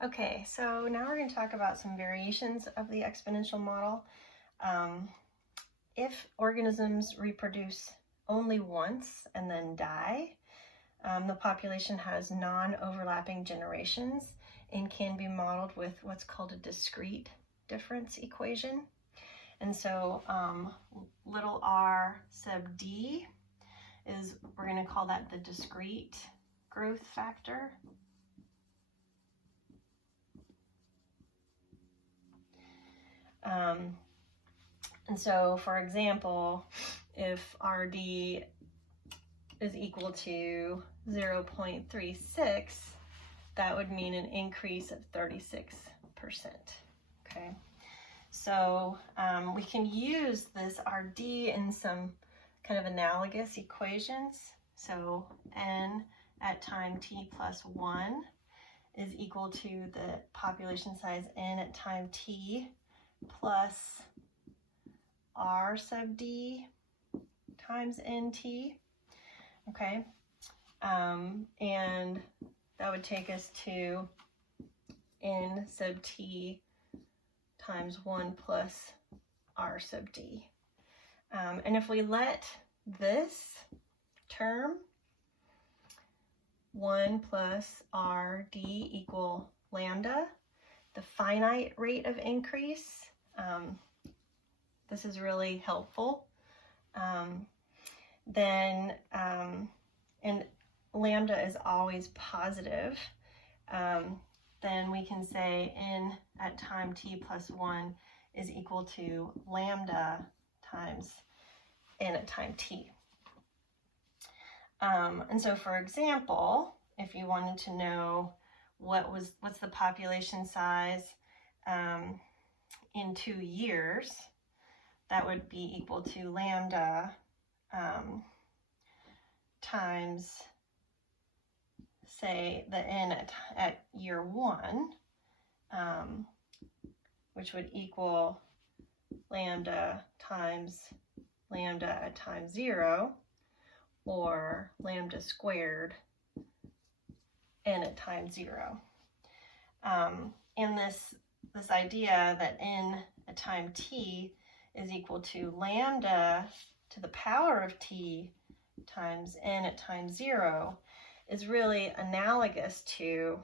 Okay, so now we're going to talk about some variations of the exponential model. If organisms reproduce only once and then die, the population has non-overlapping generations and can be modeled with what's called a discrete difference equation. And so little r sub d is, we're going to call that the discrete growth factor. And so, for example, if RD is equal to 0.36, that would mean an increase of 36%. Okay, so we can use this RD in some kind of analogous equations. So n at time t plus 1 is equal to the population size n at time t plus r sub d times nt, okay? And that would take us to n sub t times 1 plus r sub d. And if we let this term 1 plus rd equal lambda, the finite rate of increase, this is really helpful, then, and lambda is always positive, then we can say n at time t plus 1 is equal to lambda times n at time t. And so, for example, if you wanted to know what's the population size in 2 years, that would be equal to lambda times, say, the n at year 1, which would equal lambda times lambda at time 0, or lambda squared n at time 0. And this idea that n at time t is equal to lambda to the power of t times n at time 0 is really analogous to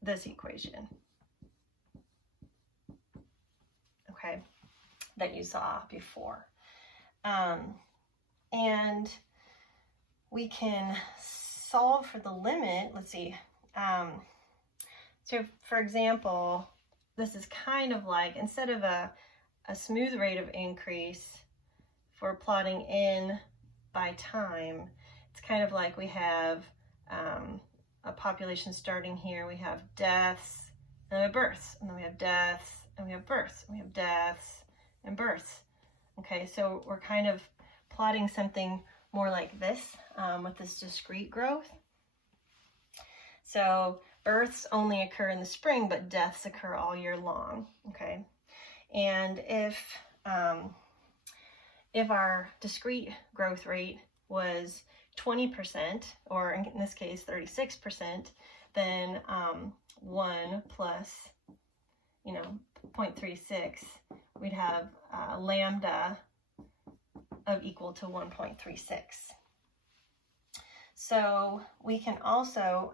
this equation, okay, that you saw before. And we can solve for the limit. Let's see. So for example, this is kind of like, instead of a smooth rate of increase for plotting n by time, it's kind of like we have a population starting here. We have deaths, and we have births, and then we have deaths, and we have births, and we have deaths and births. Okay, so we're kind of plotting something more like this with this discrete growth. So births only occur in the spring, but deaths occur all year long, okay? And if our discrete growth rate was 20%, or in this case 36%, then 1 plus, 0.36, we'd have lambda of equal to 1.36. So we can also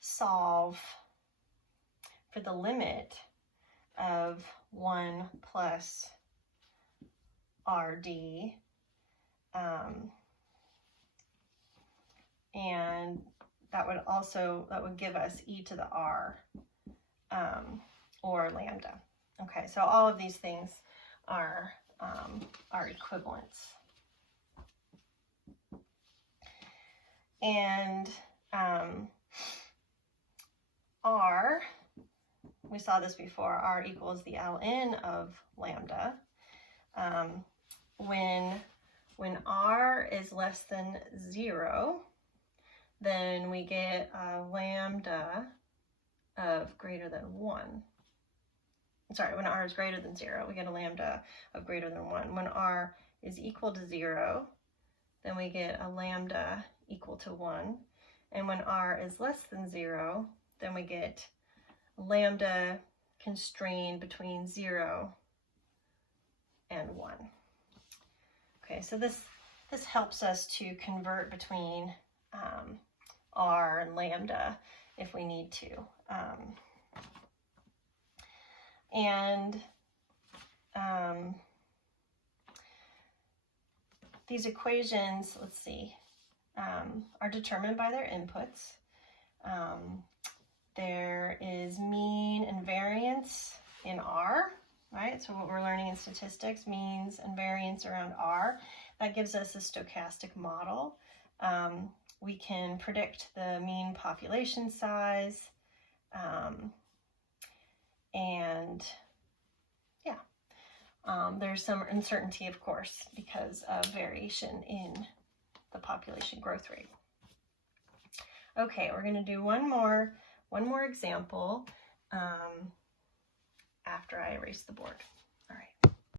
solve for the limit of 1 plus RD, and that would give us e to the r, or lambda. Okay, so all of these things are equivalents. And r, we saw this before, r equals the ln of lambda. When r is less than 0, then we get a lambda of greater than 1. Sorry, when r is greater than 0, we get a lambda of greater than 1. When r is equal to 0, then we get a lambda equal to 1. And when r is less than 0, then we get lambda constrained between 0 and 1. Okay, so this helps us to convert between r and lambda if we need to. These equations, let's see, are determined by their inputs. There is mean and variance in R, right? So what we're learning in statistics, means and variance around R. That gives us a stochastic model. We can predict the mean population size, and yeah, there's some uncertainty, of course, because of variation in the population growth rate. Okay, we're going to do one more example after I erase the board.